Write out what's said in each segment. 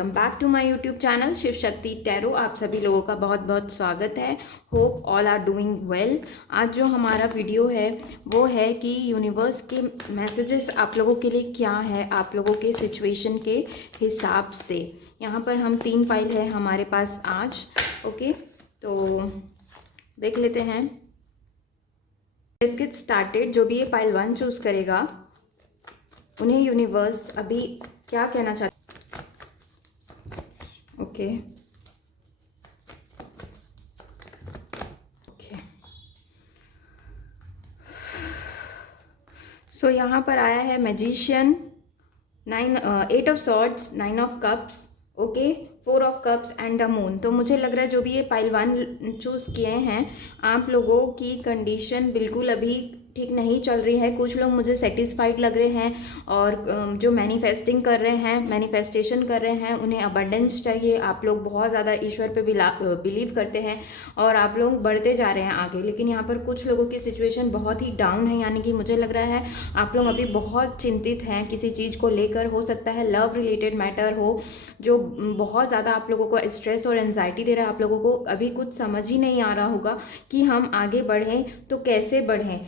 Welcome back to my YouTube channel Shiv Shakti tarot. आप सभी लोगों का बहुत बहुत स्वागत है। Hope all are doing well. आज जो हमारा वीडियो है वो है कि यूनिवर्स के मैसेजेस आप लोगों के लिए क्या है, आप लोगों के सिचुएशन के हिसाब से। यहाँ पर हम 3 पाइल है हमारे पास आज। ओके, तो देख लेते हैं। Let's get started. जो भी ये पाइल 1 चूज़ करेगा उन्हें यूनिवर्स अभी क्या कहना चाहता है। ओके ओके, सो यहाँ पर आया है magician, 8 of swords, 9 of cups, okay, 4 of cups and the moon. तो मुझे लग रहा है जो भी ये पाइल 1 चूज़ किए हैं, आप लोगों की कंडीशन बिल्कुल अभी ठीक नहीं चल रही है। कुछ लोग मुझे सेटिस्फाइड लग रहे हैं और जो मैनिफेस्टिंग कर रहे हैं, मैनिफेस्टेशन कर रहे हैं, उन्हें अबंडेंस चाहिए। आप लोग बहुत ज़्यादा ईश्वर पे बिलीव करते हैं और आप लोग बढ़ते जा रहे हैं आगे। लेकिन यहाँ पर कुछ लोगों की सिचुएशन बहुत ही डाउन है, यानी कि मुझे लग रहा है आप लोग अभी बहुत चिंतित हैं किसी चीज़ को लेकर। हो सकता है लव रिलेटेड मैटर हो जो बहुत ज़्यादा आप लोगों को स्ट्रेस और एंजाइटी दे रहा है। आप लोगों को अभी कुछ समझ ही नहीं आ रहा होगा कि हम आगे बढ़ें तो कैसे बढ़ें,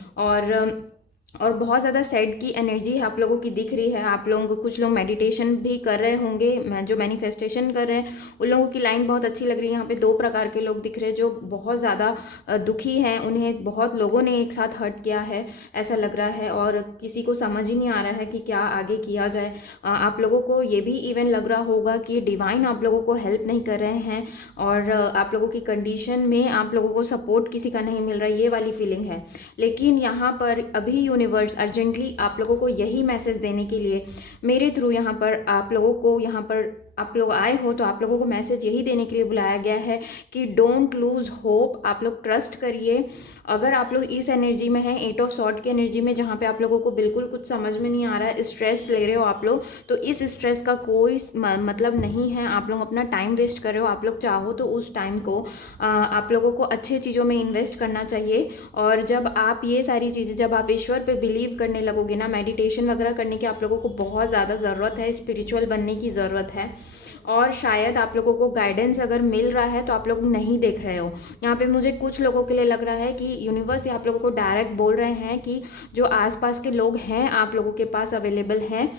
और बहुत ज़्यादा सैड की एनर्जी आप लोगों की दिख रही है। आप लोगों को, कुछ लोग मेडिटेशन भी कर रहे होंगे, जो मैनिफेस्टेशन कर रहे हैं उन लोगों की लाइन बहुत अच्छी लग रही है। यहाँ पे 2 प्रकार के लोग दिख रहे हैं जो बहुत ज़्यादा दुखी हैं, उन्हें बहुत लोगों ने एक साथ हर्ट किया है ऐसा लग रहा है, और किसी को समझ ही नहीं आ रहा है कि क्या आगे किया जाए। आप लोगों को ये भी इवन लग रहा होगा कि डिवाइन आप लोगों को हेल्प नहीं कर रहे हैं और आप लोगों की कंडीशन में आप लोगों को सपोर्ट किसी का नहीं मिल रहा है, ये वाली फीलिंग है। लेकिन यहाँ पर अभी यूनिवर्स अर्जेंटली आप लोगों को यही मैसेज देने के लिए मेरे थ्रू यहाँ पर आप लोगों को, यहाँ पर आप लोग आए हो तो आप लोगों को मैसेज यही देने के लिए बुलाया गया है कि डोंट लूज होप। आप लोग ट्रस्ट करिए। अगर आप लोग इस एनर्जी में हैं, 8 ऑफ सॉर्ड की एनर्जी में, जहाँ पे आप लोगों को बिल्कुल कुछ समझ में नहीं आ रहा है, स्ट्रेस ले रहे हो आप लोग, तो इस स्ट्रेस का कोई मतलब नहीं है। आप लोग अपना टाइम वेस्ट कर रहे हो। आप लोग चाहो तो उस टाइम को आप लोगों को अच्छी चीज़ों में इन्वेस्ट करना चाहिए। और जब आप ये सारी चीज़ें, जब आप ईश्वर पे बिलीव करने लगोगे ना, मेडिटेशन वगैरह करने की आप लोगों को बहुत ज़्यादा ज़रूरत है, स्पिरिचुअल बनने की ज़रूरत है। और शायद आप लोगों को गाइडेंस अगर मिल रहा है तो आप लोग नहीं देख रहे हो। यहाँ पे मुझे कुछ लोगों के लिए लग रहा है कि यूनिवर्स आप लोगों को डायरेक्ट बोल रहे हैं कि जो आसपास के लोग हैं आप लोगों के पास अवेलेबल हैं,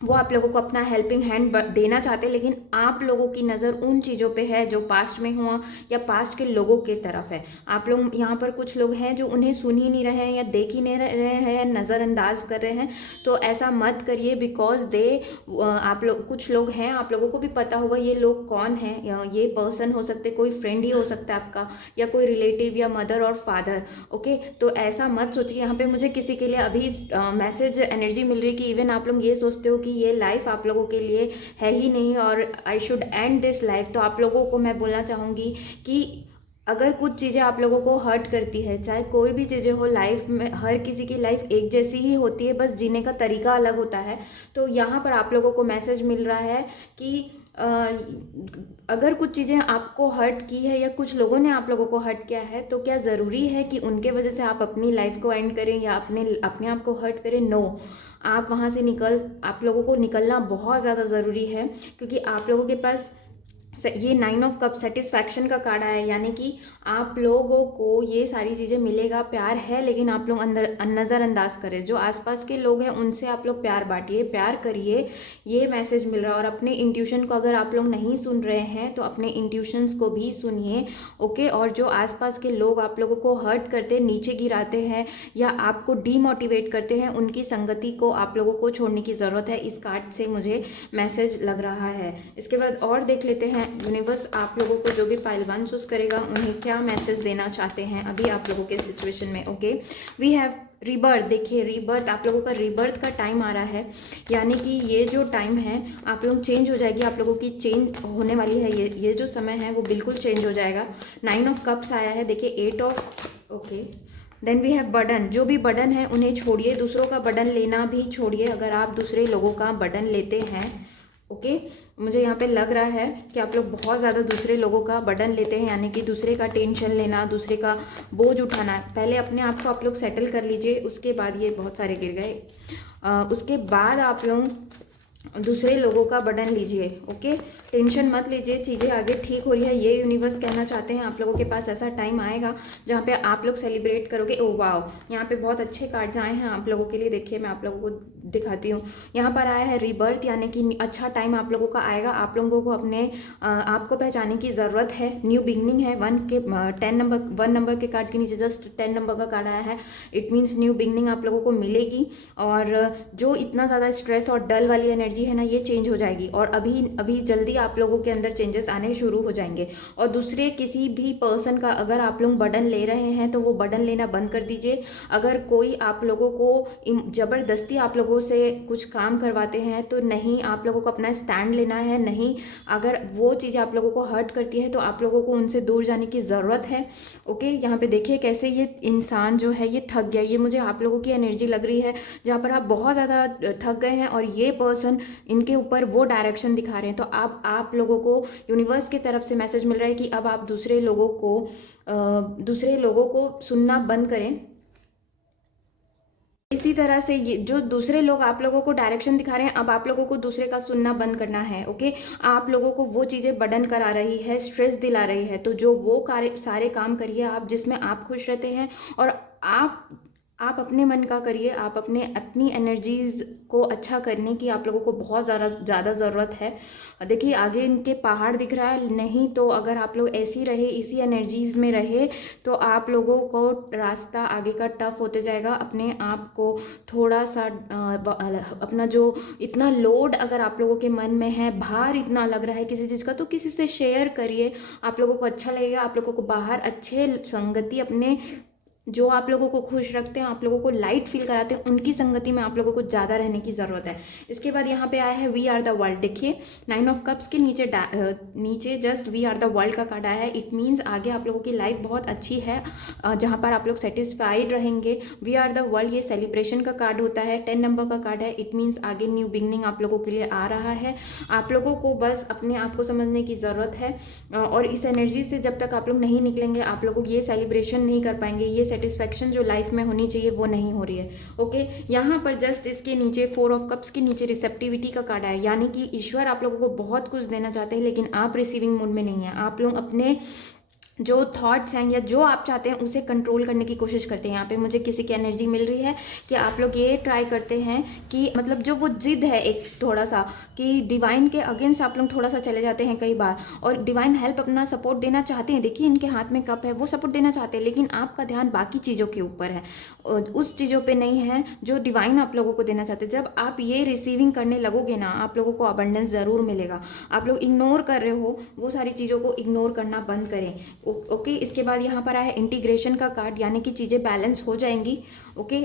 वो आप लोगों को अपना हेल्पिंग हैंड देना चाहते हैं, लेकिन आप लोगों की नज़र उन चीज़ों पे है जो पास्ट में हुआ या पास्ट के लोगों के तरफ है। आप लोग, यहाँ पर कुछ लोग हैं जो उन्हें सुन ही नहीं रहे हैं या देख ही नहीं रहे हैं या नज़रअंदाज कर रहे हैं। तो ऐसा मत करिए, बिकॉज आप लोग, कुछ लोग हैं, आप लोगों को भी पता होगा ये लोग कौन हैं। ये पर्सन हो सकते, कोई फ्रेंड ही हो सकता है आपका, या कोई रिलेटिव या मदर और फादर। ओके, तो ऐसा मत सोचिए। यहाँ पे मुझे किसी के लिए अभी मैसेज एनर्जी मिल रही है कि इवन आप लोग ये सोचते हो कि ये लाइफ आप लोगों के लिए है ही नहीं और I should and this life. तो आप लोगों को मैं बोलना चाहूँगी कि अगर कुछ चीज़ें आप लोगों को हर्ट करती है, चाहे कोई भी चीज़ें हो लाइफ में, हर किसी की लाइफ एक जैसी ही होती है, बस जीने का तरीका अलग होता है। तो यहाँ पर आप लोगों को मैसेज मिल रहा है कि अगर कुछ चीज़ें आपको हर्ट की है या कुछ लोगों ने आप लोगों को हर्ट किया है, तो क्या ज़रूरी है कि उनके वजह से आप अपनी लाइफ को एंड करें या अपने आप को हर्ट करें? नो, आप वहाँ से आप लोगों को निकलना बहुत ज़्यादा ज़रूरी है, क्योंकि आप लोगों के पास ये 9 ऑफ कप सेटिस्फैक्शन का कार्ड है, यानी कि आप लोगों को ये सारी चीज़ें मिलेगा, प्यार है, लेकिन आप लोग अंदर नज़रअंदाज करें। जो आसपास के लोग हैं उनसे आप लोग प्यार बांटिए, प्यार करिए, ये मैसेज मिल रहा है। और अपने इंट्यूशन को अगर आप लोग नहीं सुन रहे हैं तो अपने इंट्यूशंस को भी सुनिए। ओके, और जो आसपास के लोग आप लोगों को हर्ट करते, नीचे गिराते हैं या आपको डीमोटिवेट करते हैं, उनकी संगति को आप लोगों को छोड़ने की ज़रूरत है। इस कार्ड से मुझे मैसेज लग रहा है। इसके बाद और देख लेते हैं यूनिवर्स आप लोगों को, जो भी पाइल 1 चूज करेगा उन्हें क्या मैसेज देना चाहते हैं अभी आप लोगों के सिचुएशन में। Okay, we have rebirth. देखिए, रीबर्थ, आप लोगों का रीबर्थ का टाइम आ रहा है, यानी कि ये जो टाइम है आप लोग चेंज हो जाएगी, आप लोगों की चेंज होने वाली है। ये जो समय है वो बिल्कुल चेंज हो जाएगा। 9 ऑफ कप्स आया है, देखिए 8 of, okay, then we have burden. जो भी बर्डन है उन्हें छोड़िए, दूसरों का बर्डन लेना भी छोड़िए। अगर आप दूसरे लोगों का बर्डन लेते हैं, ओके, मुझे यहाँ पे लग रहा है कि आप लोग बहुत ज़्यादा दूसरे लोगों का बर्डन लेते हैं, यानी कि दूसरे का टेंशन लेना, दूसरे का बोझ उठाना। पहले अपने आप को आप लोग सेटल कर लीजिए, उसके बाद, ये बहुत सारे गिर गए, उसके बाद आप लोग दूसरे लोगों का बर्डन लीजिए। ओके, टेंशन मत लीजिए, चीज़ें आगे ठीक हो रही है, ये यूनिवर्स कहना चाहते हैं। आप लोगों के पास ऐसा टाइम आएगा जहाँ पे आप लोग सेलिब्रेट करोगे। ओ वाओ, यहाँ पे बहुत अच्छे कार्ड्स आए हैं आप लोगों के लिए। देखिए मैं आप लोगों को दिखाती हूँ। यहाँ पर आया है रीबर्थ, यानी कि अच्छा टाइम आप लोगों का आएगा। आप लोगों को अपने आप को पहचानने की ज़रूरत है। न्यू बिगनिंग है। 1 नंबर के कार्ड के नीचे जस्ट 10 नंबर का कार्ड आया है। इट मीन्स न्यू बिगनिंग आप लोगों को मिलेगी, और जो इतना ज़्यादा स्ट्रेस और डल वाली एनर्जी है ना, ये चेंज हो जाएगी, और अभी अभी जल्दी आप लोगों के अंदर चेंजेस आने शुरू हो जाएंगे। और दूसरे किसी भी पर्सन का अगर आप लोग बर्डन ले रहे हैं तो वो बर्डन लेना बंद कर दीजिए। अगर कोई आप लोगों को ज़बरदस्ती आप लोगों से कुछ काम करवाते हैं तो नहीं, आप लोगों को अपना स्टैंड लेना है। नहीं, अगर वो चीज़ें आप लोगों को हर्ट करती है तो आप लोगों को उनसे दूर जाने की ज़रूरत है। ओके, यहाँ पे देखिए कैसे ये इंसान जो है ये थक गया। ये मुझे आप लोगों की एनर्जी लग रही है जहाँ पर आप बहुत ज़्यादा थक गए हैं, और ये पर्सन इनके ऊपर वो डायरेक्शन दिखा रहे हैं। तो आप लोगों को यूनिवर्स की तरफ से मैसेज मिल रहा है कि अब आप दूसरे लोगों को सुनना बंद करें। इसी तरह से ये जो दूसरे लोग आप लोगों को डायरेक्शन दिखा रहे हैं, अब आप लोगों को दूसरे का सुनना बंद करना है। ओके, आप लोगों को वो चीज़ें बर्डन करा रही है, स्ट्रेस दिला रही है, तो जो वो सारे काम करिए आप जिसमें आप खुश रहते हैं, और आप अपने मन का करिए। आप अपनी एनर्जीज़ को अच्छा करने की आप लोगों को बहुत ज़्यादा ज़रूरत है। देखिए आगे इनके पहाड़ दिख रहा है, नहीं तो अगर आप लोग ऐसी रहे, इसी एनर्जीज़ में रहे, तो आप लोगों को रास्ता आगे का टफ होते जाएगा। अपने आप को थोड़ा सा अपना जो इतना लोड अगर आप लोगों के मन में है, भार इतना लग रहा है किसी चीज़ का, तो किसी से शेयर करिए। आप लोगों को अच्छा लगेगा। आप लोगों को बाहर अच्छे संगति, अपने जो आप लोगों को खुश रखते हैं, आप लोगों को लाइट फील कराते हैं, उनकी संगति में आप लोगों को ज़्यादा रहने की ज़रूरत है। इसके बाद यहाँ पे आया है वी आर द वर्ल्ड। देखिए 9 ऑफ कप्स के नीचे just we are the world का कार्ड आया है। इट मीन्स आगे आप लोगों की लाइफ बहुत अच्छी है, जहाँ पर आप लोग सेटिस्फाइड रहेंगे। वी आर द वर्ल्ड, ये सेलिब्रेशन का कार्ड होता है, 10 नंबर का कार्ड है। इट मीन्स आगे न्यू बिगनिंग आप लोगों के लिए आ रहा है। आप लोगों को बस अपने आप को समझने की ज़रूरत है, और इस एनर्जी से जब तक आप लोग नहीं निकलेंगे, आप लोगों ये सेलिब्रेशन नहीं कर पाएंगे। ये सेटिस्फैक्शन जो लाइफ में होनी चाहिए वो नहीं हो रही है। ओके, यहाँ पर जस्ट इसके नीचे 4 ऑफ कप्स के नीचे रिसेप्टिविटी का कार्ड है, यानी कि ईश्वर आप लोगों को बहुत कुछ देना चाहते हैं, लेकिन आप रिसीविंग मूड में नहीं है। आप लोग अपने जो थॉट्स हैं या जो आप चाहते हैं उसे कंट्रोल करने की कोशिश करते हैं। यहाँ पे मुझे किसी की एनर्जी मिल रही है कि आप लोग ये ट्राई करते हैं कि मतलब जो वो जिद है एक थोड़ा सा, कि डिवाइन के अगेंस्ट आप लोग थोड़ा सा चले जाते हैं कई बार, और डिवाइन हेल्प अपना सपोर्ट देना चाहते हैं। देखिए इनके हाथ में कप है, वो सपोर्ट देना चाहते हैं, लेकिन आपका ध्यान बाकी चीज़ों के ऊपर है, उस चीज़ों पर नहीं है जो डिवाइन आप लोगों को देना चाहते हैं। जब आप ये रिसीविंग करने लगोगे ना, आप लोगों को अबंडेंस ज़रूर मिलेगा। आप लोग इग्नोर कर रहे हो, वो सारी चीज़ों को इग्नोर करना बंद करें। ओके, इसके बाद यहाँ पर आया इंटीग्रेशन का कार्ड, यानी कि चीज़ें बैलेंस हो जाएंगी। ओके,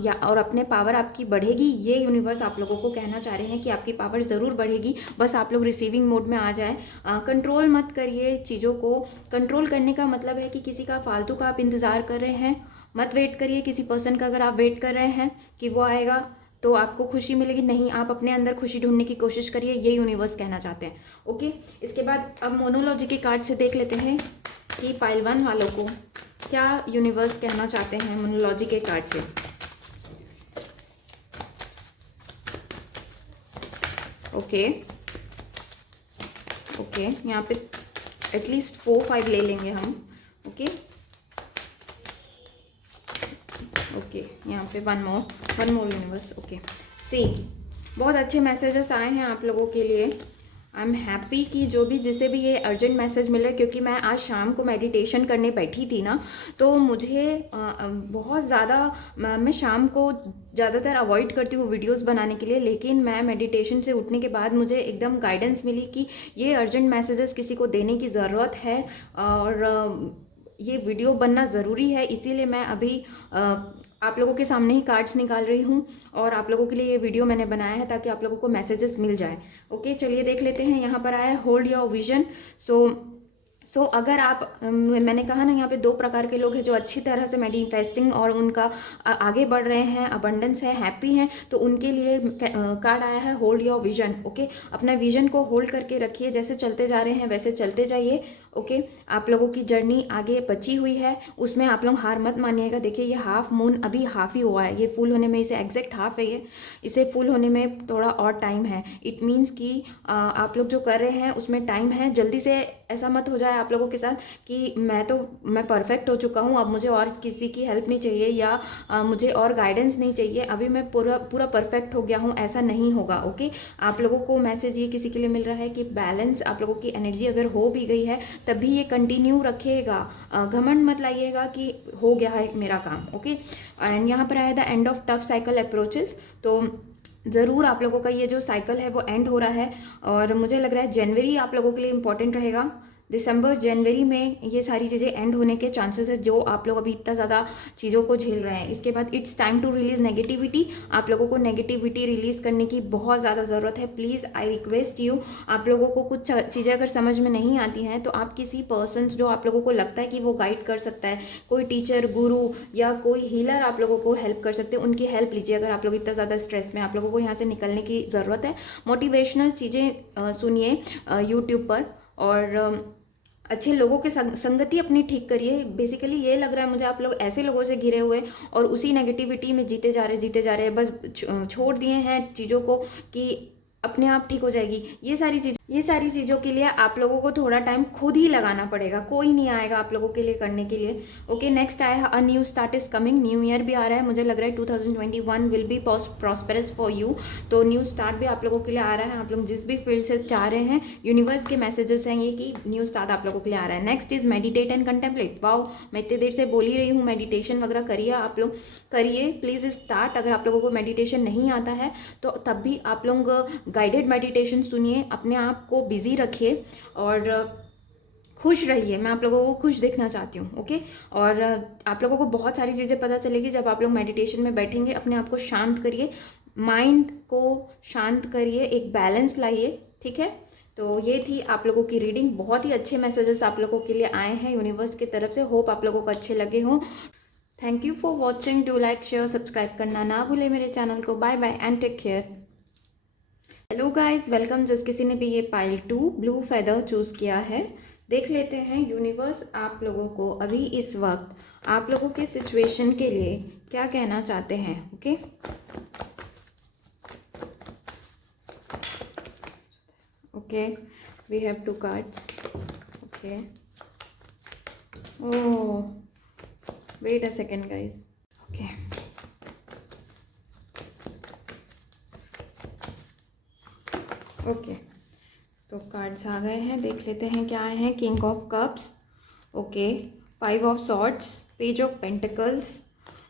या और अपने पावर आपकी बढ़ेगी। ये यूनिवर्स आप लोगों को कहना चाह रहे हैं कि आपकी पावर ज़रूर बढ़ेगी, बस आप लोग रिसीविंग मोड में आ जाए। कंट्रोल मत करिए चीज़ों को। कंट्रोल करने का मतलब है कि किसी का फालतू का आप इंतज़ार कर रहे हैं, मत वेट करिए किसी पर्सन का। अगर आप वेट कर रहे हैं कि वो आएगा तो आपको खुशी मिलेगी, नहीं, आप अपने अंदर खुशी ढूंढने की कोशिश करिए, ये यूनिवर्स कहना चाहते हैं। ओके, इसके बाद अब मोनोलॉजी के कार्ड से देख लेते हैं कि पाइल 1 वालों को क्या यूनिवर्स कहना चाहते हैं मोनोलॉजी के कार्ड से। ओके ओके, यहाँ पे एटलीस्ट 4-5 ले लेंगे हम। ओके ओके, यहाँ पे वन मोर यूनिवर्स। ओके, सी, बहुत अच्छे मैसेजेस आए हैं आप लोगों के लिए। आई एम हैप्पी कि जो भी जिसे भी ये अर्जेंट मैसेज मिल रहा है, क्योंकि मैं आज शाम को मेडिटेशन करने बैठी थी ना, तो मुझे बहुत ज़्यादा, मैं शाम को ज़्यादातर अवॉइड करती हूँ वीडियोस बनाने के लिए, लेकिन मैं मेडिटेशन से उठने के बाद मुझे एकदम गाइडेंस मिली कि ये अर्जेंट मैसेजेस किसी को देने की ज़रूरत है, और ये वीडियो बनना ज़रूरी है। इसीलिए मैं अभी आप लोगों के सामने ही कार्ड्स निकाल रही हूँ, और आप लोगों के लिए ये वीडियो मैंने बनाया है ताकि आप लोगों को मैसेजेस मिल जाए। ओके, चलिए देख लेते हैं। यहाँ पर आया है होल्ड योर विजन। सो अगर आप, मैंने कहा ना, यहाँ पे 2 प्रकार के लोग हैं जो अच्छी तरह से मैनिफेस्टिंग और उनका आगे बढ़ रहे हैं, अबंडेंस है, हैप्पी हैं, तो उनके लिए कार्ड आया है होल्ड योर विजन। ओके, अपना विजन को होल्ड करके रखिए, जैसे चलते जा रहे हैं वैसे चलते जाइए। ओके। आप लोगों की जर्नी आगे बची हुई है, उसमें आप लोग हार मत मानिएगा। देखिए ये हाफ मून अभी हाफ ही हुआ है, ये फुल होने में इसे एग्जैक्ट हाफ है, ये इसे फुल होने में थोड़ा और टाइम है। इट मीन्स कि आप लोग जो कर रहे हैं उसमें टाइम है। जल्दी से ऐसा मत हो जाए आप लोगों के साथ कि मैं परफेक्ट हो चुका हूँ, अब मुझे और किसी की हेल्प नहीं चाहिए या मुझे और गाइडेंस नहीं चाहिए, अभी मैं पूरा पूरा परफेक्ट हो गया हूँ, ऐसा नहीं होगा। ओके, आप लोगों को मैसेज ये किसी के लिए मिल रहा है कि बैलेंस, आप लोगों की एनर्जी अगर हो भी गई है तब भी ये कंटिन्यू रखिएगा। घमंड मत लाइएगा कि हो गया है मेरा काम। ओके, एंड यहाँ पर आया the end of tough cycle approaches. तो ज़रूर आप लोगों का ये जो साइकिल है वो एंड हो रहा है, और मुझे लग रहा है जनवरी आप लोगों के लिए इंपॉर्टेंट रहेगा। दिसंबर जनवरी में ये सारी चीज़ें एंड होने के चांसेस है, जो आप लोग अभी इतना ज़्यादा चीज़ों को झेल रहे हैं। इसके बाद it's time to release negativity. आप लोगों को नेगेटिविटी रिलीज़ करने की बहुत ज़्यादा ज़रूरत है। प्लीज़ आई रिक्वेस्ट यू, आप लोगों को कुछ चीज़ें अगर समझ में नहीं आती हैं तो आप किसी पर्सन जो आप लोगों को लगता है कि वो गाइड कर सकता है, कोई टीचर, गुरु या कोई हीलर आप लोगों को हेल्प कर सकते हैं, उनकी हेल्प लीजिए। अगर आप लोग इतना ज़्यादा स्ट्रेस में, आप लोगों को यहाँ से निकलने की ज़रूरत है। मोटिवेशनल चीज़ें सुनिए यूट्यूब पर, और अच्छे लोगों के संगति अपनी ठीक करिए। बेसिकली ये लग रहा है मुझे आप लोग ऐसे लोगों से घिरे हुए और उसी नेगेटिविटी में जीते जा रहे हैं, बस छोड़ दिए हैं चीज़ों को कि अपने आप ठीक हो जाएगी। ये सारी चीज़ों के लिए आप लोगों को थोड़ा टाइम खुद ही लगाना पड़ेगा, कोई नहीं आएगा आप लोगों के लिए करने के लिए। ओके, नेक्स्ट आया a new start is coming. New year भी आ रहा है, मुझे लग रहा है 2021 will be prosperous for you. तो न्यू स्टार्ट भी आप लोगों के लिए आ रहा है। आप लोग जिस भी फील्ड से चाह रहे हैं, यूनिवर्स के मैसेजेस हैं ये कि न्यू स्टार्ट आप लोगों के लिए आ रहा है। Next is meditate and contemplate. Wow, मैं इतनी देर से बोल ही रही हूँ, मेडिटेशन वगैरह करिए, आप लोग करिए प्लीज़ स्टार्ट। अगर आप लोगों को मेडिटेशन नहीं आता है तो तब भी आप लोग गाइडेड मेडिटेशन सुनिए, अपने आप को बिजी रखिए और खुश रहिए। मैं आप लोगों को खुश देखना चाहती हूँ। ओके, और आप लोगों को बहुत सारी चीज़ें पता चलेगी जब आप लोग मेडिटेशन में बैठेंगे। अपने आप को शांत करिए, माइंड को शांत करिए, एक बैलेंस लाइए। ठीक है, तो ये थी आप लोगों की रीडिंग। बहुत ही अच्छे मैसेजेस आप लोगों के लिए आए हैं यूनिवर्स की तरफ से। होप आप लोगों को अच्छे लगे हों। Thank you for watching. Do like, share, subscribe करना ना भूले मेरे चैनल को। Bye bye and take care. Hello guys, welcome. जिस किसी ने भी ये पाइल 2 ब्लू फेदर चूज़ किया है, देख लेते हैं यूनिवर्स आप लोगों को अभी इस वक्त आप लोगों के सिचुएशन के लिए क्या कहना चाहते हैं। Okay, okay, we have 2 cards. Okay, oh, wait a second guys. Okay, okay, तो कार्ड्स आ गए हैं, देख लेते हैं क्या आए हैं। King of cups, okay, 5 of swords, page of pentacles,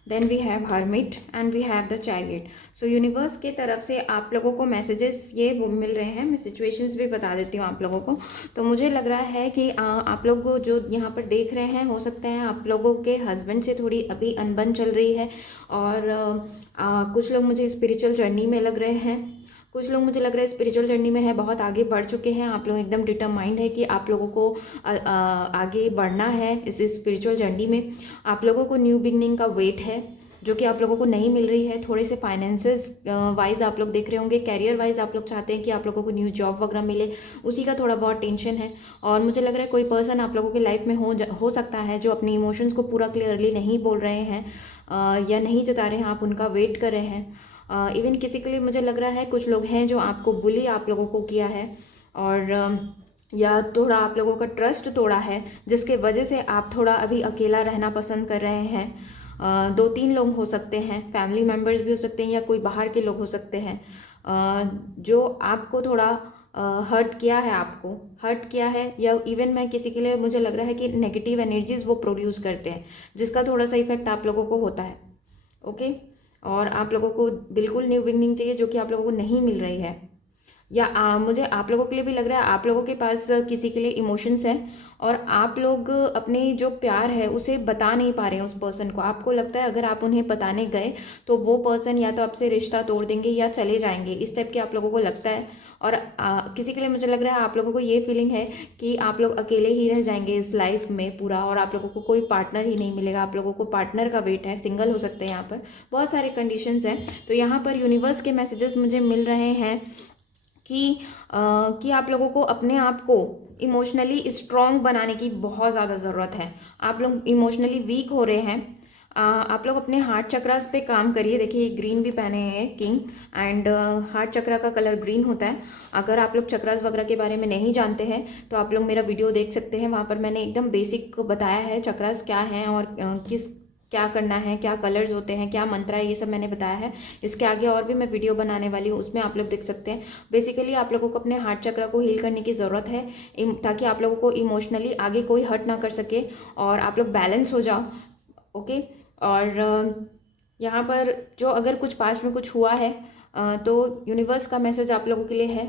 then we have hermit and we have the chariot. So universe की तरफ से आप लोगों को मैसेजेस ये वो मिल रहे हैं। मैं सिचुएशंस भी बता देती हूँ आप लोगों को। तो मुझे लग रहा है कि आप लोग जो यहाँ पर देख रहे हैं, हो सकते हैं आप लोगों के हस्बैंड से थोड़ी अभी अनबन चल रही है, और कुछ लोग मुझे स्पिरिचुअल जर्नी में लग रहे हैं, कुछ लोग मुझे लग रहा है स्पिरिचुअल जर्नी में है, बहुत आगे बढ़ चुके हैं। आप लोग एकदम डिटरमाइंड है कि आप लोगों को आगे बढ़ना है इस स्पिरिचुअल जर्नी में। आप लोगों को न्यू बिगनिंग का वेट है जो कि आप लोगों को नहीं मिल रही है। थोड़े से फाइनेंसेस वाइज आप लोग देख रहे होंगे, कैरियर वाइज आप लोग चाहते हैं कि आप लोगों को न्यू जॉब वगैरह मिले, उसी का थोड़ा बहुत टेंशन है। और मुझे लग रहा है कोई पर्सन आप लोगों के लाइफ में हो सकता है जो अपनी इमोशंस को पूरा क्लियरली नहीं बोल रहे हैं या नहीं जता रहे हैं, आप उनका वेट कर रहे हैं। इवन किसी के लिए मुझे लग रहा है कुछ लोग हैं जो आपको बुली आप लोगों को किया है, और या थोड़ा आप लोगों का ट्रस्ट तोड़ा है, जिसके वजह से आप थोड़ा अभी अकेला रहना पसंद कर रहे हैं। 2-3 लोग हो सकते हैं, फैमिली मेम्बर्स भी हो सकते हैं या कोई बाहर के लोग हो सकते हैं जो आपको थोड़ा हर्ट किया है, या इवन मैं किसी के लिए मुझे लग रहा है कि नेगेटिव एनर्जीज वो प्रोड्यूस करते हैं, जिसका थोड़ा सा इफेक्ट आप लोगों को होता है। ओके, और आप लोगों को बिल्कुल न्यू बिगनिंग चाहिए जो कि आप लोगों को नहीं मिल रही है, या मुझे आप लोगों के लिए भी लग रहा है आप लोगों के पास किसी के लिए इमोशंस हैं और आप लोग अपने जो प्यार है उसे बता नहीं पा रहे हैं उस पर्सन को। आपको लगता है अगर आप उन्हें बताने गए तो वो पर्सन या तो आपसे रिश्ता तोड़ देंगे या चले जाएंगे, इस टाइप के आप लोगों को लगता है। और किसी के लिए मुझे लग रहा है आप लोगों को ये फीलिंग है कि आप लोग अकेले ही रह जाएंगे इस लाइफ में पूरा, और आप लोगों को कोई पार्टनर ही नहीं मिलेगा। आप लोगों को पार्टनर का वेट है, सिंगल हो सकते हैं, यहाँ पर बहुत सारे कंडीशंस हैं। तो यहाँ पर यूनिवर्स के मैसेजेस मुझे मिल रहे हैं कि आप लोगों को अपने आप को इमोशनली स्ट्रॉन्ग बनाने की बहुत ज़्यादा ज़रूरत है। आप लोग इमोशनली वीक हो रहे हैं, आप लोग अपने हार्ट चक्रास पे काम करिए। देखिए ये ग्रीन भी पहने हैं किंग, एंड हार्ट चक्रा का कलर ग्रीन होता है। अगर आप लोग चक्रास वगैरह के बारे में नहीं जानते हैं तो आप लोग मेरा वीडियो देख सकते हैं, वहाँ पर मैंने एकदम बेसिक बताया है चक्रास क्या हैं और किस क्या करना है, क्या कलर्स होते हैं, क्या मंत्र है, ये सब मैंने बताया है। इसके आगे और भी मैं वीडियो बनाने वाली हूँ, उसमें आप लोग देख सकते हैं। बेसिकली आप लोगों को अपने हार्ट चक्र को हील करने की ज़रूरत है, ताकि आप लोगों को इमोशनली आगे कोई हर्ट ना कर सके और आप लोग बैलेंस हो जाओ। ओके, और यहाँ पर जो अगर कुछ पास्ट में कुछ हुआ है तो यूनिवर्स का मैसेज आप लोगों के लिए है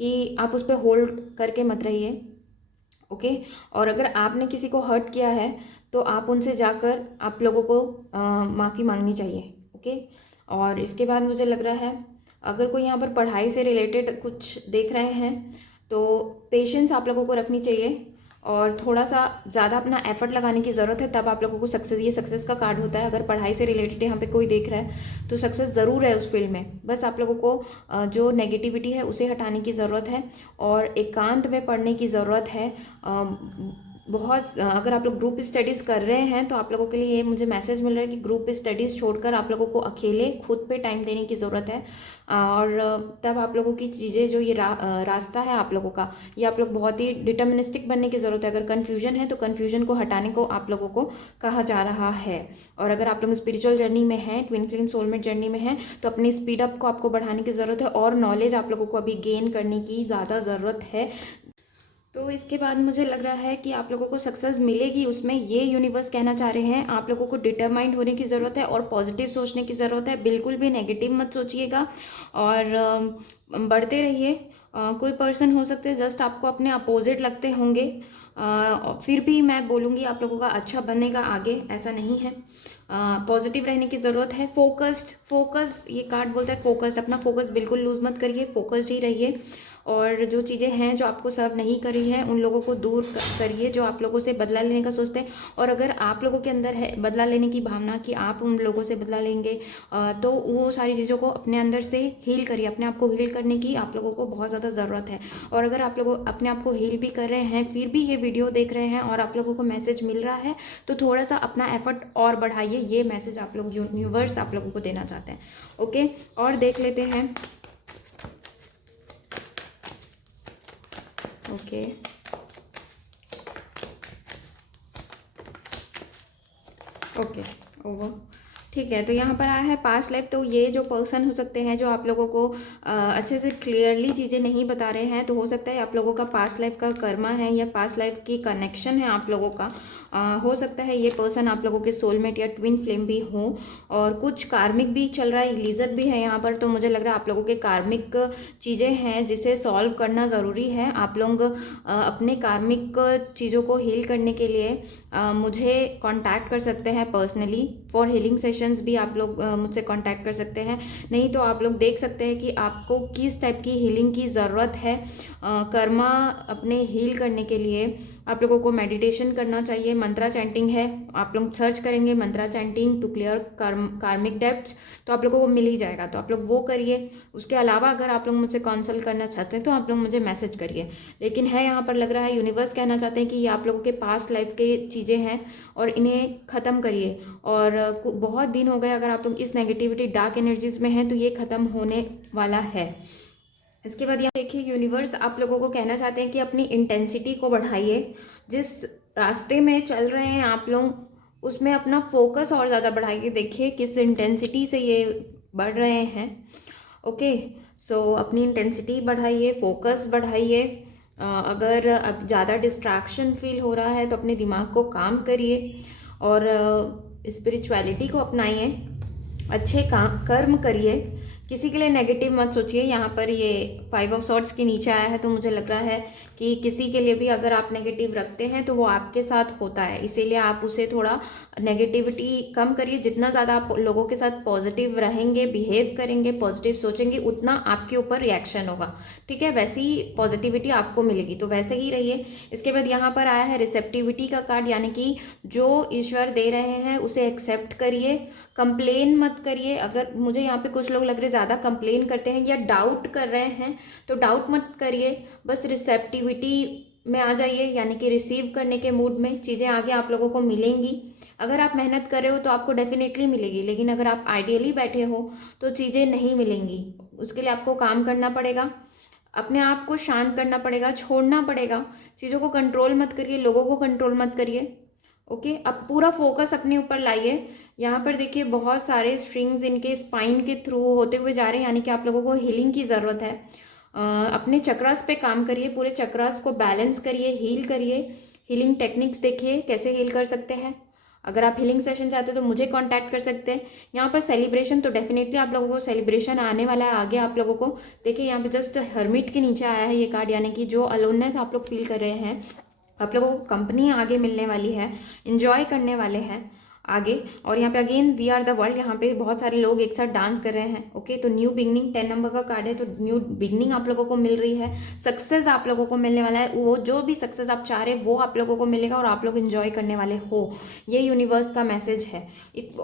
कि आप उस पर होल्ड करके मत रहिए। ओके, और अगर आपने किसी को हर्ट किया है तो आप उनसे जाकर आप लोगों को माफ़ी मांगनी चाहिए। ओके, और इसके बाद मुझे लग रहा है अगर कोई यहाँ पर पढ़ाई से रिलेटेड कुछ देख रहे हैं तो पेशेंस आप लोगों को रखनी चाहिए और थोड़ा सा ज़्यादा अपना एफर्ट लगाने की ज़रूरत है, तब आप लोगों को सक्सेस, ये सक्सेस का कार्ड होता है। अगर पढ़ाई से रिलेटेड यहाँ पे कोई देख रहा है तो सक्सेस ज़रूर है उस फील्ड में, बस आप लोगों को जो नेगेटिविटी है उसे हटाने की ज़रूरत है और एकांत में पढ़ने की ज़रूरत है। बहुत अगर आप लोग ग्रुप स्टडीज़ कर रहे हैं तो आप लोगों के लिए ये मुझे मैसेज मिल रहा है कि ग्रुप स्टडीज़ छोड़कर आप लोगों को अकेले खुद पे टाइम देने की ज़रूरत है। और तब आप लोगों की चीज़ें जो ये रास्ता है आप लोगों का, ये आप लोग बहुत ही डिटर्मिनिस्टिक बनने की ज़रूरत है। अगर कन्फ्यूजन है तो कन्फ्यूजन को हटाने को आप लोगों को कहा जा रहा है। और अगर आप लोग स्पिरिचुअल जर्नी में हैं, ट्विन फ्लेम सोलमेट जर्नी में हैं, तो अपनी स्पीड अप को आपको बढ़ाने की ज़रूरत है और नॉलेज आप लोगों को अभी गेन करने की ज़्यादा ज़रूरत है। तो इसके बाद मुझे लग रहा है कि आप लोगों को सक्सेस मिलेगी, उसमें ये यूनिवर्स कहना चाह रहे हैं आप लोगों को डिटरमाइंड होने की ज़रूरत है और पॉजिटिव सोचने की ज़रूरत है। बिल्कुल भी नेगेटिव मत सोचिएगा और बढ़ते रहिए। कोई पर्सन हो सकते हैं जस्ट आपको अपने अपोजिट लगते होंगे, फिर भी मैं बोलूँगी आप लोगों का अच्छा बनेगा आगे, ऐसा नहीं है। पॉजिटिव रहने की ज़रूरत है। फोकस्ड ये कार्ड बोलता है फोकस्ड, अपना फोकस बिल्कुल लूज़ मत करिए, फोकस्ड ही रहिए। और जो चीज़ें हैं जो आपको सर्व नहीं कर रही हैं उन लोगों को दूर करिए जो आप लोगों से बदला लेने का सोचते हैं। और अगर आप लोगों के अंदर है बदला लेने की भावना कि आप उन लोगों से बदला लेंगे, तो वो सारी चीज़ों को अपने अंदर से हील करिए। अपने आप को हील करने की आप लोगों को बहुत ज़्यादा ज़रूरत है। और अगर आप लोग अपने आप को हील भी कर रहे हैं फिर भी ये वीडियो देख रहे हैं और आप लोगों को मैसेज मिल रहा है, तो थोड़ा सा अपना एफर्ट और बढ़ाइए। ये मैसेज आप लोग यूनिवर्स आप लोगों को देना चाहते हैं। ओके, और देख लेते हैं। ओके, ओके, ओवर, ठीक है। तो यहाँ पर आया है पास्ट लाइफ। तो ये जो पर्सन हो सकते हैं जो आप लोगों को अच्छे से क्लियरली चीज़ें नहीं बता रहे हैं, तो हो सकता है आप लोगों का पास्ट लाइफ का कर्मा है या पास्ट लाइफ की कनेक्शन है आप लोगों का। हो सकता है ये पर्सन आप लोगों के सोलमेट या ट्विन फ्लेम भी हो और कुछ कार्मिक भी चल रहा है, इलीजर भी है यहाँ पर। तो मुझे लग रहा है आप लोगों के कार्मिक चीज़ें हैं जिसे सॉल्व करना ज़रूरी है। आप लोग अपने कार्मिक चीज़ों को हील करने के लिए मुझे कांटेक्ट कर सकते हैं पर्सनली। फॉर हीलिंग सेशंस भी आप लोग मुझसे कांटेक्ट कर सकते हैं। नहीं तो आप लोग देख सकते हैं कि आपको किस टाइप की हीलिंग की ज़रूरत है। कर्मा अपने हील करने के लिए आप लोगों को मेडिटेशन करना चाहिए। मंत्रा चैंटिंग है, आप लोग सर्च करेंगे मंत्रा चैंटिंग टू क्लियर कार्मिक डेप्थ्स, तो आप लोगों को मिल ही जाएगा, तो आप लोग वो करिए। उसके अलावा अगर आप लोग मुझसे कंसल्ट करना चाहते हैं तो आप लोग मुझे मैसेज करिए। लेकिन है यहाँ पर लग रहा है यूनिवर्स कहना चाहते हैं कि ये आप लोगों के पास्ट लाइफ के चीज़ें हैं और इन्हें ख़त्म करिए। और बहुत दिन हो गए अगर आप लोग इस नेगेटिविटी डार्क एनर्जीज में हैं तो ये ख़त्म होने वाला है। इसके बाद यहाँ देखिए यूनिवर्स आप लोगों को कहना चाहते हैं कि अपनी इंटेंसिटी को बढ़ाइए। जिस रास्ते में चल रहे हैं आप लोग उसमें अपना फोकस और ज़्यादा बढ़ाइए। देखिए किस इंटेंसिटी से ये बढ़ रहे हैं। ओके, सो अपनी इंटेंसिटी बढ़ाइए, फोकस बढ़ाइए। अगर अब ज़्यादा डिस्ट्रैक्शन फील हो रहा है तो अपने दिमाग को काम करिए और स्पिरिचुअलिटी को अपनाइए, अच्छे काम कर्म करिए, किसी के लिए नेगेटिव मत सोचिए। यहाँ पर ये 5 ऑफ सॉर्ड्स के नीचे आया है तो मुझे लग रहा है कि किसी के लिए भी अगर आप नेगेटिव रखते हैं तो वो आपके साथ होता है, इसीलिए आप उसे थोड़ा नेगेटिविटी कम करिए। जितना ज़्यादा आप लोगों के साथ पॉजिटिव रहेंगे, बिहेव करेंगे, पॉजिटिव सोचेंगे, उतना आपके ऊपर रिएक्शन होगा, ठीक है। वैसी पॉजिटिविटी आपको मिलेगी, तो वैसे ही रहिए। इसके बाद यहाँ पर आया है रिसेप्टिविटी का कार्ड, यानी कि जो ईश्वर दे रहे हैं उसे एक्सेप्ट करिए, कंप्लेन मत करिए। अगर मुझे यहाँ पे कुछ लोग लग रहे ज़्यादा कंप्लेन करते हैं या डाउट कर रहे हैं तो डाउट मत करिए, बस रिसेप्टिविटी में आ जाइए, यानी कि रिसीव करने के मूड में। चीज़ें आगे आप लोगों को मिलेंगी। अगर आप मेहनत कर रहे हो तो आपको डेफिनेटली मिलेगी, लेकिन अगर आप आइडियली बैठे हो तो चीज़ें नहीं मिलेंगी। उसके लिए आपको काम करना पड़ेगा, अपने आप को शांत करना पड़ेगा, छोड़ना पड़ेगा। चीज़ों को कंट्रोल मत करिए, लोगों को कंट्रोल मत करिए। ओके, अब पूरा फोकस अपने ऊपर लाइए। यहाँ पर देखिए बहुत सारे स्ट्रिंग्स इनके स्पाइन के थ्रू होते हुए जा रहे हैं, यानी कि आप लोगों को हीलिंग की ज़रूरत है। अपने चक्रास पे काम करिए, पूरे चक्रास को बैलेंस करिए, हील करिए। हीलिंग टेक्निक्स देखिए कैसे हील कर सकते हैं। अगर आप हीलिंग सेशन चाहते हो तो मुझे कांटेक्ट कर सकते हैं। यहाँ पर सेलिब्रेशन तो डेफिनेटली आप लोगों को सेलिब्रेशन आने वाला है आगे आप लोगों को। देखिए यहाँ पे जस्ट हर्मिट के नीचे आया है ये कार्ड, यानी कि जो अलोननेस आप लोग फील कर रहे हैं, आप लोगों को कंपनी आगे मिलने वाली है, इंजॉय करने वाले हैं आगे। और यहाँ पे again we are the world, यहाँ पे बहुत सारे लोग एक साथ डांस कर रहे हैं। ओके, तो न्यू बिगनिंग 10 नंबर का कार्ड है, तो न्यू बिगनिंग आप लोगों को मिल रही है। सक्सेस आप लोगों को मिलने वाला है, वो जो भी सक्सेस आप चाह रहे हैं वो आप लोगों को मिलेगा और आप लोग इंजॉय करने वाले हो। ये यूनिवर्स का मैसेज है।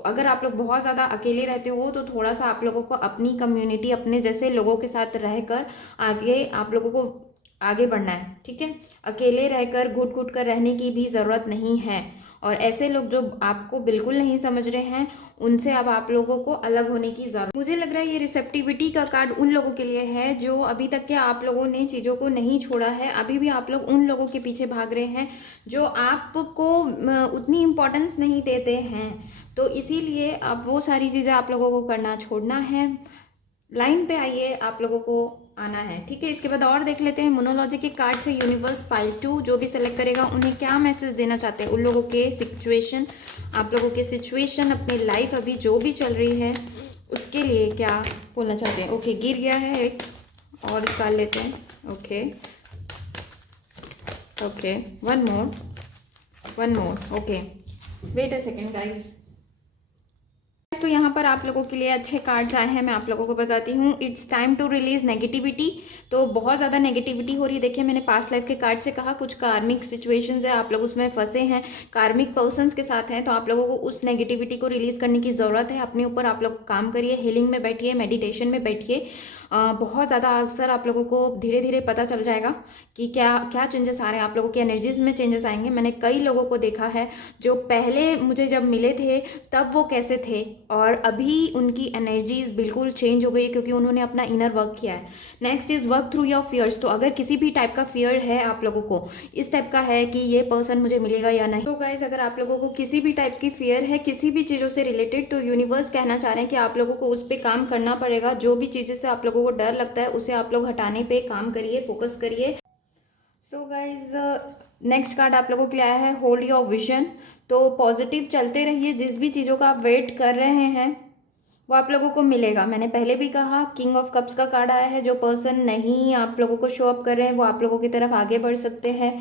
अगर आप लोग बहुत ज़्यादा अकेले रहते हो तो थोड़ा सा आप लोगों को अपनी कम्युनिटी, अपने जैसे लोगों के साथ रहकर आगे आप लोगों को आगे बढ़ना है। ठीक है, अकेले रहकर घुट घुट कर रहने की भी ज़रूरत नहीं है। और ऐसे लोग जो आपको बिल्कुल नहीं समझ रहे हैं, उनसे अब आप लोगों को अलग होने की ज़रूरत। मुझे लग रहा है ये रिसेप्टिविटी का कार्ड उन लोगों के लिए है जो अभी तक के आप लोगों ने चीज़ों को नहीं छोड़ा है। अभी भी आप लोग उन लोगों के पीछे भाग रहे हैं जो आपको उतनी इम्पोर्टेंस नहीं देते हैं। तो इसीलिए अब वो सारी चीज़ें आप लोगों को करना छोड़ना है। लाइन पे आइए, आप लोगों को आना है। ठीक है, इसके बाद और देख लेते हैं मोनोलॉजी के कार्ड से यूनिवर्स पाइल 2 जो भी सेलेक्ट करेगा उन्हें क्या मैसेज देना चाहते हैं। उन लोगों के सिचुएशन, आप लोगों के सिचुएशन, अपनी लाइफ अभी जो भी चल रही है उसके लिए क्या बोलना चाहते हैं। ओके, गिर गया है एक और निकाल लेते हैं। Okay okay, one more. Okay, wait a second guys. तो यहाँ पर आप लोगों के लिए अच्छे कार्ड्स आए हैं, मैं आप लोगों को बताती हूँ। It's time to release negativity. तो बहुत ज़्यादा नेगेटिविटी हो रही है। देखिए मैंने पास्ट लाइफ के कार्ड से कहा कुछ कार्मिक सिचुएशंस है, आप लोग उसमें फंसे हैं, कार्मिक पर्सन्स के साथ हैं, तो आप लोगों को उस नेगेटिविटी को रिलीज़ करने की ज़रूरत है। अपने ऊपर आप लोग काम करिए, हीलिंग में बैठिए, मेडिटेशन में बैठिए। बहुत ज़्यादा असर आप लोगों को धीरे धीरे पता चल जाएगा कि क्या क्या चेंजेस आ रहे हैं। आप लोगों की एनर्जीज में चेंजेस आएंगे। मैंने कई लोगों को देखा है जो पहले मुझे जब मिले थे तब वो कैसे थे और अभी उनकी एनर्जीज बिल्कुल चेंज हो गई है, क्योंकि उन्होंने अपना इनर वर्क किया है। Next is work through your fears. तो अगर किसी भी टाइप का फियर है आप लोगों को, इस टाइप का है कि ये पर्सन मुझे मिलेगा या नहीं, तो गाइज अगर आप लोगों को किसी भी टाइप की फियर है किसी भी चीज़ों से रिलेटेड, तो यूनिवर्स कहना चाह रहे हैं कि आप लोगों को उस पर काम करना पड़ेगा। जो भी चीज़ें से आप लोगों को डर लगता है उसे आप लोग हटाने पे काम करिए, फोकस करिए। सो गाइज नेक्स्ट कार्ड आप लोगों के लिए आया है होल्ड योर विजन। तो पॉजिटिव चलते रहिए, जिस भी चीज़ों का आप वेट कर रहे हैं वो आप लोगों को मिलेगा। मैंने पहले भी कहा किंग ऑफ कप्स का कार्ड आया है। जो पर्सन नहीं आप लोगों को शो अप कर रहे हैं वो आप लोगों की तरफ आगे बढ़ सकते हैं।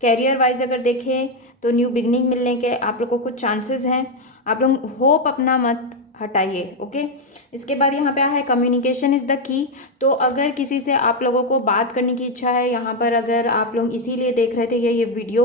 कैरियर वाइज अगर देखें तो न्यू बिगनिंग मिलने के आप लोगों को चांसेस हैं। आप लोग होप अपना मत हटाइए। ओके, इसके बाद यहाँ पे आया है कम्युनिकेशन इज़ द की। तो अगर किसी से आप लोगों को बात करने की इच्छा है, यहाँ पर अगर आप लोग इसीलिए देख रहे थे ये वीडियो,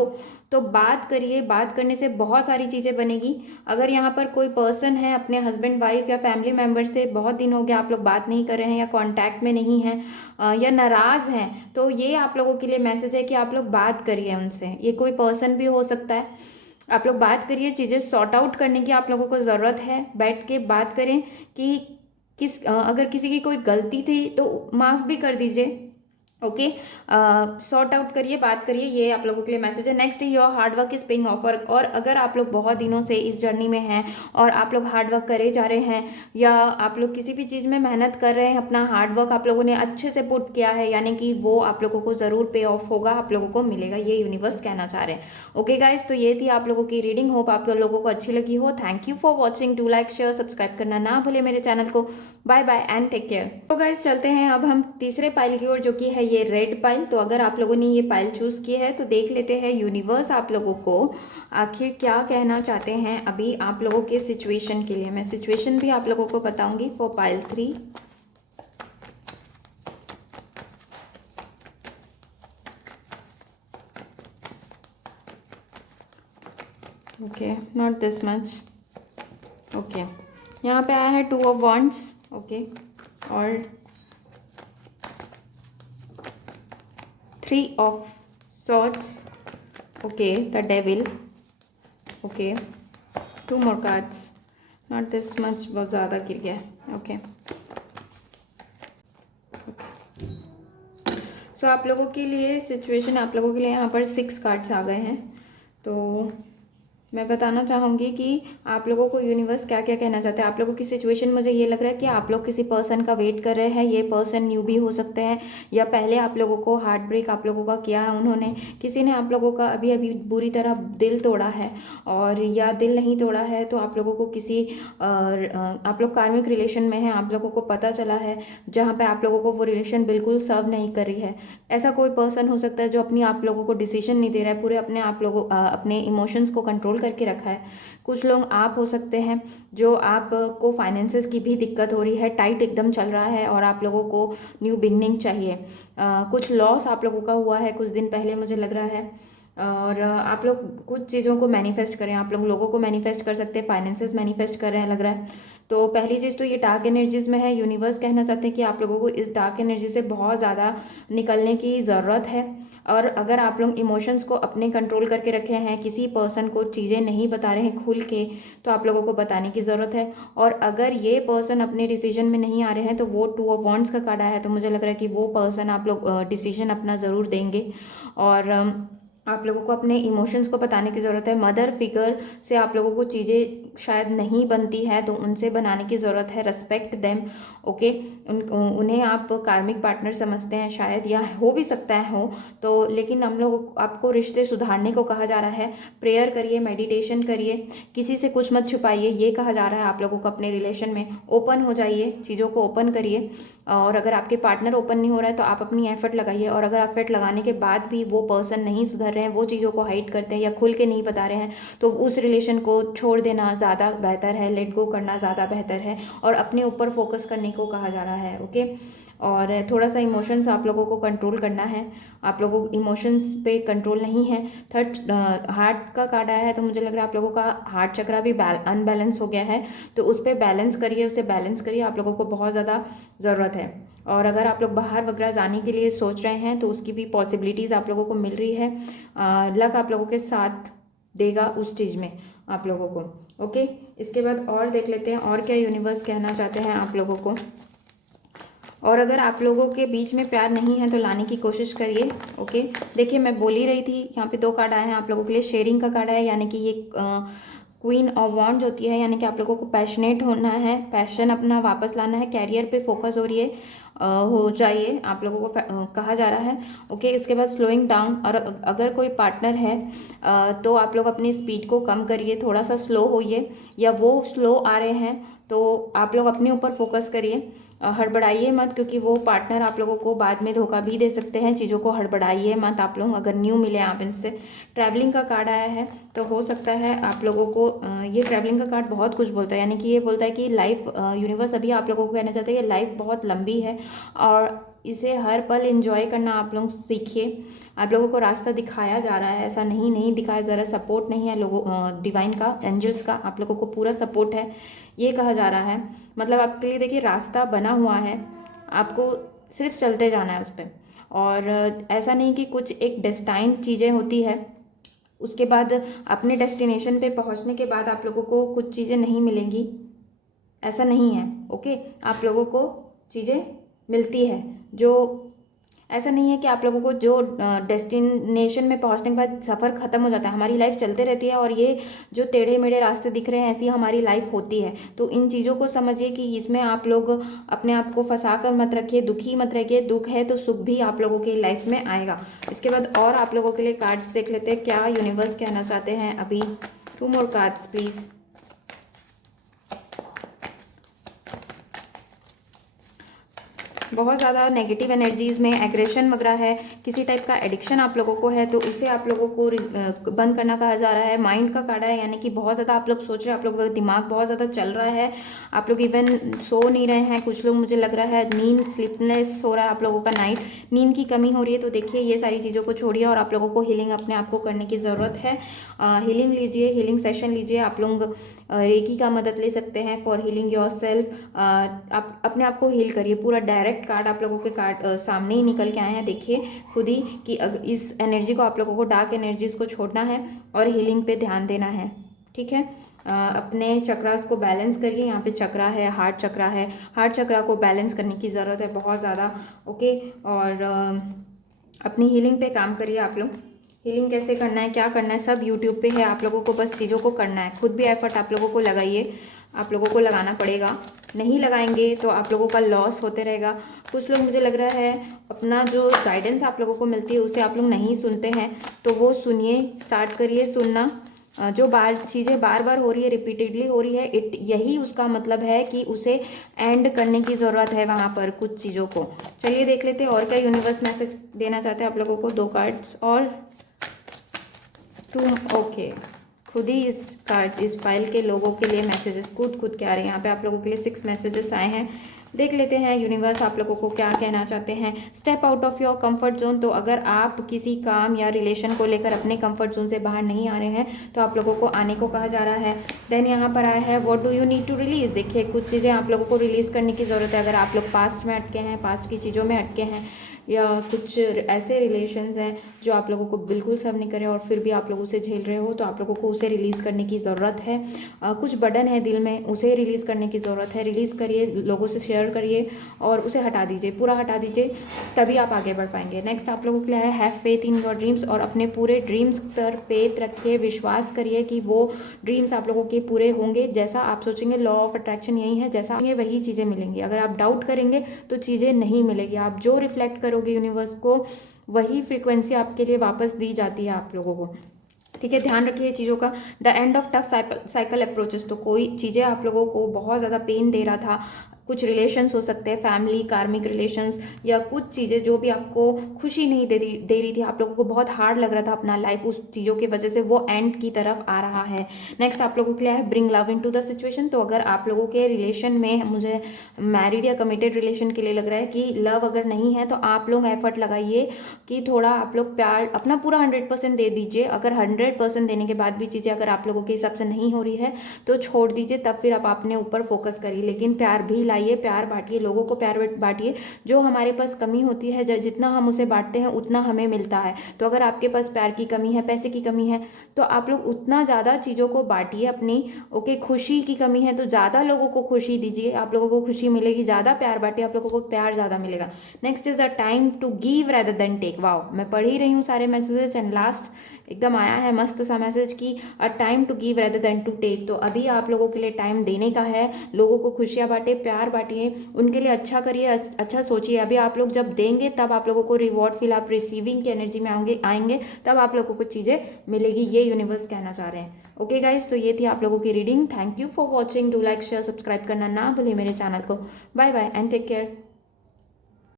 तो बात करिए। बात करने से बहुत सारी चीज़ें बनेगी। अगर यहाँ पर कोई पर्सन है अपने हस्बैंड वाइफ या फैमिली मेम्बर से बहुत दिन हो गया आप लोग बात नहीं कर रहे हैं या कांटेक्ट में नहीं हैं या नाराज़ हैं, तो ये आप लोगों के लिए मैसेज है कि आप लोग बात करिए उनसे। ये कोई पर्सन भी हो सकता है। आप लोग बात करिए, चीज़ें सॉर्ट आउट करने की आप लोगों को ज़रूरत है। बैठ के बात करें कि अगर किसी की कोई गलती थी तो माफ़ भी कर दीजिए। ओके, सॉर्ट आउट करिए, बात करिए, ये आप लोगों के लिए मैसेज है। Next your hard work is paying off. और अगर आप लोग बहुत दिनों से इस जर्नी में हैं और आप लोग हार्ड वर्क करे जा रहे हैं या आप लोग किसी भी चीज़ में मेहनत कर रहे हैं, अपना हार्ड वर्क आप लोगों ने अच्छे से पुट किया है, यानी कि वो आप लोगों को ज़रूर पे ऑफ होगा, आप लोगों को मिलेगा, ये यूनिवर्स कहना चाह रहे हैं। ओके गाइज, तो ये थी आप लोगों की रीडिंग। होप आप लोगों को अच्छी लगी हो। Thank you for watching. Do like share subscribe करना ना भूले मेरे चैनल को। Bye bye and take care. तो गाइज चलते हैं अब हम तीसरे पाइल की ओर, जो कि है ये रेड पाइल। तो अगर आप लोगों ने ये पाइल चूज़ की है तो देख लेते हैं यूनिवर्स आप लोगों को आखिर क्या कहना चाहते हैं अभी आप लोगों के सिचुएशन के लिए। मैं सिचुएशन भी आप लोगों को बताऊंगी for pile 3। Okay, not this much. Okay, यहाँ पे आया है 2 ऑफ वॉन्ड्स। ओके, और 3 of swords, okay, the devil, okay, 2 more cards, not this much, बहुत ज़्यादा गिर गया है, ओके। सो आप लोगों के लिए सिचुएशन, आप लोगों के लिए यहाँ पर 6 कार्ड्स आ गए हैं। तो मैं बताना चाहूँगी कि आप लोगों को यूनिवर्स क्या क्या कहना चाहते हैं। आप लोगों की सिचुएशन मुझे ये लग रहा है कि आप लोग किसी पर्सन का वेट कर रहे हैं। ये पर्सन न्यू भी हो सकते हैं, या पहले आप लोगों को हार्ट ब्रेक आप लोगों का किया है उन्होंने, किसी ने आप लोगों का अभी अभी बुरी तरह दिल तोड़ा है, और या दिल नहीं तोड़ा है तो आप लोगों को किसी आप लोग कार्मिक रिलेशन में हैं, आप लोगों को पता चला है, जहाँ पे आप लोगों को वो रिलेशन बिल्कुल सर्व नहीं कर रही है। ऐसा कोई पर्सन हो सकता है जो अपनी आप लोगों को डिसीजन नहीं दे रहा है, पूरे अपने आप लोगों अपने इमोशंस को कंट्रोल करके रखा है। कुछ लोग आप हो सकते हैं जो आप को फाइनेंसेस की भी दिक्कत हो रही है, टाइट एकदम चल रहा है और आप लोगों को न्यू बिगनिंग चाहिए। कुछ लॉस आप लोगों का हुआ है कुछ दिन पहले मुझे लग रहा है, और आप लोग कुछ चीज़ों को मैनिफेस्ट करें, आप लोगों को मैनिफेस्ट कर सकते हैं, फाइनेंसेस मैनिफेस्ट कर रहे हैं लग रहा है। तो पहली चीज़ तो ये डार्क एनर्जीज में है, यूनिवर्स कहना चाहते हैं कि आप लोगों को इस डार्क एनर्जी से बहुत ज़्यादा निकलने की ज़रूरत है। और अगर आप लोग इमोशंस को अपने कंट्रोल करके रखे हैं, किसी पर्सन को चीज़ें नहीं बता रहे हैं खुल के, तो आप लोगों को बताने की ज़रूरत है। और अगर ये पर्सन अपने डिसीजन में नहीं आ रहे हैं, तो वो 2 ऑफ वॉन्ड्स का कार्ड आया है, तो मुझे लग रहा है कि वो पर्सन आप लोग डिसीजन अपना ज़रूर देंगे। और आप लोगों को अपने इमोशंस को बताने की ज़रूरत है। मदर फिगर से आप लोगों को चीज़ें शायद नहीं बनती है, तो उनसे बनाने की ज़रूरत है। Respect them, okay. उन्हें आप कार्मिक पार्टनर समझते हैं शायद, या हो भी सकता है हो तो, लेकिन हम लोग आपको रिश्ते सुधारने को कहा जा रहा है। प्रेयर करिए, मेडिटेशन करिए, किसी से कुछ मत छुपाइए, ये कहा जा रहा है आप लोगों को। अपने रिलेशन में ओपन हो जाइए, चीज़ों को ओपन करिए। और अगर आपके पार्टनर ओपन नहीं हो रहा है तो आप अपनी एफर्ट लगाइए, और अगर एफर्ट लगाने के बाद भी वो पर्सन नहीं सुधर रहे हैं, वो चीज़ों को हाइड करते हैं या खुल के नहीं बता रहे हैं, तो उस रिलेशन को छोड़ देना ज़्यादा बेहतर है, लेट गो करना ज़्यादा बेहतर है, और अपने ऊपर फोकस करने को कहा जा रहा है, ओके। और थोड़ा सा इमोशंस आप लोगों को कंट्रोल करना है, आप लोगों को इमोशंस पे कंट्रोल नहीं है। थर्ड हार्ट का कार्ड आया है, तो मुझे लग रहा है आप लोगों का हार्ट चक्रा भी अनबैलेंस हो गया है, तो उस पर बैलेंस करिए, उसे बैलेंस करिए, आप लोगों को बहुत ज़्यादा ज़रूरत है। और अगर आप लोग बाहर वगैरह जाने के लिए सोच रहे हैं, तो उसकी भी पॉसिबिलिटीज़ आप लोगों को मिल रही है। लक आप लोगों के साथ देगा उस चीज़ में आप लोगों को, ओके। इसके बाद और देख लेते हैं और क्या यूनिवर्स कहना चाहते हैं आप लोगों को। और अगर आप लोगों के बीच में प्यार नहीं है तो लाने की कोशिश करिए, ओके। देखिए मैं बोल ही रही थी, यहाँ पे 2 कार्ड आए हैं आप लोगों के लिए। शेयरिंग का कार्ड है, यानी कि ये क्वीन ऑफ वॉन्ड्स होती है, यानी कि आप लोगों को पैशनेट होना है, पैशन अपना वापस लाना है, कैरियर पे फोकस हो जाइए, आप लोगों को कहा जा रहा है, ओके। इसके बाद स्लोइंग डाउन, और अगर कोई पार्टनर है तो आप लोग अपनी स्पीड को कम करिए, थोड़ा सा स्लो होइए, या वो स्लो आ रहे हैं तो आप लोग अपने ऊपर फोकस करिए, हड़बड़ाइए मत, क्योंकि वो पार्टनर आप लोगों को बाद में धोखा भी दे सकते हैं। चीज़ों को हड़बड़ाइए मत आप लोग, अगर न्यू मिले आप इनसे। ट्रैवलिंग का कार्ड आया है, तो हो सकता है आप लोगों को ये ट्रैवलिंग का कार्ड बहुत कुछ बोलता है, यानी कि ये बोलता है कि लाइफ, यूनिवर्स अभी आप लोगों को कहना चाहते हैं कि लाइफ बहुत लंबी है और इसे हर पल एंजॉय करना आप लोग सीखिए। आप लोगों को रास्ता दिखाया जा रहा है, ऐसा नहीं दिखाया जा रहा है, सपोर्ट नहीं है लोगों डिवाइन का, एंजल्स का, आप लोगों को पूरा सपोर्ट है, ये कहा जा रहा है। मतलब आपके लिए देखिए रास्ता बना हुआ है, आपको सिर्फ चलते जाना है उस पर। और ऐसा नहीं कि कुछ एक डेस्टाइन चीज़ें होती है, उसके बाद अपने डेस्टिनेशन पे पहुंचने के बाद आप लोगों को कुछ चीज़ें नहीं मिलेंगी, ऐसा नहीं है, ओके। आप लोगों को चीज़ें मिलती है, जो ऐसा नहीं है कि आप लोगों को जो डेस्टिनेशन में पहुंचने के बाद सफ़र ख़त्म हो जाता है। हमारी लाइफ चलते रहती है, और ये जो टेढ़े मेढ़े रास्ते दिख रहे हैं, ऐसी हमारी लाइफ होती है। तो इन चीज़ों को समझिए कि इसमें आप लोग अपने आप को फंसा कर मत रखिए, दुखी मत रखिए। दुख है तो सुख भी आप लोगों की लाइफ में आएगा। इसके बाद और आप लोगों के लिए कार्ड्स देख लेते हैं, क्या यूनिवर्स कहना चाहते हैं अभी। 2 मोर कार्ड्स प्लीज़। बहुत ज़्यादा नेगेटिव एनर्जीज़ में एग्रेशन वगैरह है, किसी टाइप का एडिक्शन आप लोगों को है, तो उसे आप लोगों को बंद करना कहा जा रहा है। माइंड का कार्ड है, यानी कि बहुत ज़्यादा आप लोग सोच रहे हैं, आप लोगों का दिमाग बहुत ज़्यादा चल रहा है, आप लोग इवन सो नहीं रहे हैं। कुछ लोग मुझे लग रहा है नींद स्लीपलेस हो रहा है आप लोगों का, नाइट नींद की कमी हो रही है। तो देखिए ये सारी चीज़ों को छोड़िए और आप लोगों को हीलिंग अपने आप को करने की ज़रूरत है। हीलिंग लीजिए, हीलिंग सेशन लीजिए। आप लोग रेकी का मदद ले सकते हैं फॉर हीलिंग योर सेल्फ। आप अपने आप को हील करिए, पूरा डायरेक्ट डायरेक्ट कार्ड आप लोगों के कार्ड सामने ही निकल के आए हैं, देखिए खुद ही कि इस एनर्जी को आप लोगों को, डार्क एनर्जीज को छोड़ना है और हीलिंग पे ध्यान देना है, ठीक है। अपने चक्रास को बैलेंस करिए। यहाँ पे चक्रा है, हार्ट चक्रा है, हार्ट चक्रा को बैलेंस करने की ज़रूरत है बहुत ज़्यादा, ओके। और अपनी हीलिंग पे काम करिए आप लोग। हीलिंग कैसे करना है, क्या करना है, सब यूट्यूब पे है, आप लोगों को बस चीज़ों को करना है। खुद भी एफर्ट आप लोगों को लगाइए, आप लोगों को लगाना पड़ेगा। नहीं लगाएंगे तो आप लोगों का लॉस होते रहेगा। कुछ लोग, मुझे लग रहा है, अपना जो गाइडेंस आप लोगों को मिलती है उसे आप लोग नहीं सुनते हैं, तो वो सुनिए, स्टार्ट करिए सुनना। जो चीज़ें बार बार हो रही है, रिपीटेडली हो रही है, यही उसका मतलब है कि उसे एंड करने की ज़रूरत है वहाँ पर कुछ चीज़ों को। चलिए देख लेते हैं और क्या यूनिवर्स मैसेज देना चाहते हैं आप लोगों को। 2 कार्ड्स और 2, ओके। खुद ही इस फाइल के लोगों के लिए मैसेजेस खुद के आ रहे हैं। यहाँ पे आप लोगों के लिए 6 मैसेजेस आए हैं। देख लेते हैं यूनिवर्स आप लोगों को क्या कहना चाहते हैं। Step out of your comfort zone. तो अगर आप किसी काम या रिलेशन को लेकर अपने कंफर्ट जोन से बाहर नहीं आ रहे हैं तो आप लोगों को आने को कहा जा रहा है। देन यहाँ पर आया है what do you need to release. देखिए कुछ चीज़ें आप लोगों को रिलीज़ करने की ज़रूरत है। अगर आप लोग पास्ट में अटके हैं, पास्ट की चीज़ों में अटके हैं, या कुछ ऐसे रिलेशंस हैं जो आप लोगों को बिल्कुल सर्व नहीं करे और फिर भी आप लोग उसे झेल रहे हो, तो आप लोगों को उसे रिलीज़ करने की ज़रूरत है। कुछ बर्डन है दिल में, उसे रिलीज़ करने की ज़रूरत है। रिलीज़ करिए, लोगों से शेयर करिए और उसे हटा दीजिए, पूरा हटा दीजिए, तभी आप आगे बढ़ पाएंगे। नेक्स्ट आप लोगों के लिए है have faith in your dreams. और अपने पूरे ड्रीम्स पर फेथ रखिए, विश्वास करिए कि वो ड्रीम्स आप लोगों के पूरे होंगे। जैसा आप सोचेंगे, लॉ ऑफ अट्रैक्शन यही है, जैसा वही चीज़ें मिलेंगी। अगर आप डाउट करेंगे तो चीज़ें नहीं मिलेगी। आप जो रिफ्लेक्ट करोगे यूनिवर्स को, वही फ्रीक्वेंसी आपके लिए वापस दी जाती है आप लोगों को, ठीक है। ध्यान रखिए चीज़ों का। The end of tough cycle approaches. तो कोई चीज़ें आप लोगों को बहुत ज़्यादा पेन दे रहा था, कुछ रिलेशंस हो सकते हैं, फैमिली, कार्मिक रिलेशंस, या कुछ चीज़ें जो भी आपको खुशी नहीं दे रही थी, आप लोगों को बहुत हार्ड लग रहा था अपना लाइफ, उस चीज़ों की वजह से वो एंड की तरफ आ रहा है। नेक्स्ट आप लोगों के लिए है bring love in to the situation. तो अगर आप लोगों के रिलेशन में, मुझे मैरिड या कमिटेड रिलेशन के लिए लग रहा है कि लव अगर नहीं है, तो आप लोग एफर्ट लगाइए कि थोड़ा आप लोग प्यार अपना पूरा 100% दे दीजिए। अगर 100% देने के बाद भी चीज़ें अगर आप लोगों के हिसाब से नहीं हो रही है तो छोड़ दीजिए, तब फिर आप अपने ऊपर फोकस करिए। लेकिन प्यार भी लाइए, प्यार बांटिए, लोगों को प्यार बांटिए। जो हमारे पास कमी होती है, जितना हम उसे बांटते हैं उतना हमें मिलता है। तो अगर आपके पास प्यार की कमी है, पैसे की कमी है, तो आप लोग उतना ज़्यादा चीज़ों को बांटिए अपनी, ओके। खुशी की कमी है तो ज़्यादा लोगों को खुशी दीजिए, आप लोगों को खुशी मिलेगी। ज़्यादा प्यार बांटिए, आप लोगों को प्यार ज़्यादा मिलेगा। Next is a time to give rather than take. Wow, मैं पढ़ ही रही हूँ सारे मैसेजेस एंड लास्ट एकदम आया है मस्त सा मैसेज कि a time to give rather than to take. तो अभी आप लोगों के लिए टाइम देने का है। लोगों को खुशियाँ बांटे, प्यार बांटिए, उनके लिए अच्छा करिए, अच्छा सोचिए। अभी आप लोग जब देंगे तब आप लोगों को रिवॉर्ड फील, आप रिसीविंग की एनर्जी में आएंगे तब आप लोगों को चीज़ें मिलेगी, ये यूनिवर्स कहना चाह रहे हैं। ओके गाइज, तो ये थी आप लोगों की reading. Thank you for watching. Do like, share, subscribe करना ना भूलिए मेरे चैनल को। Bye bye and take care.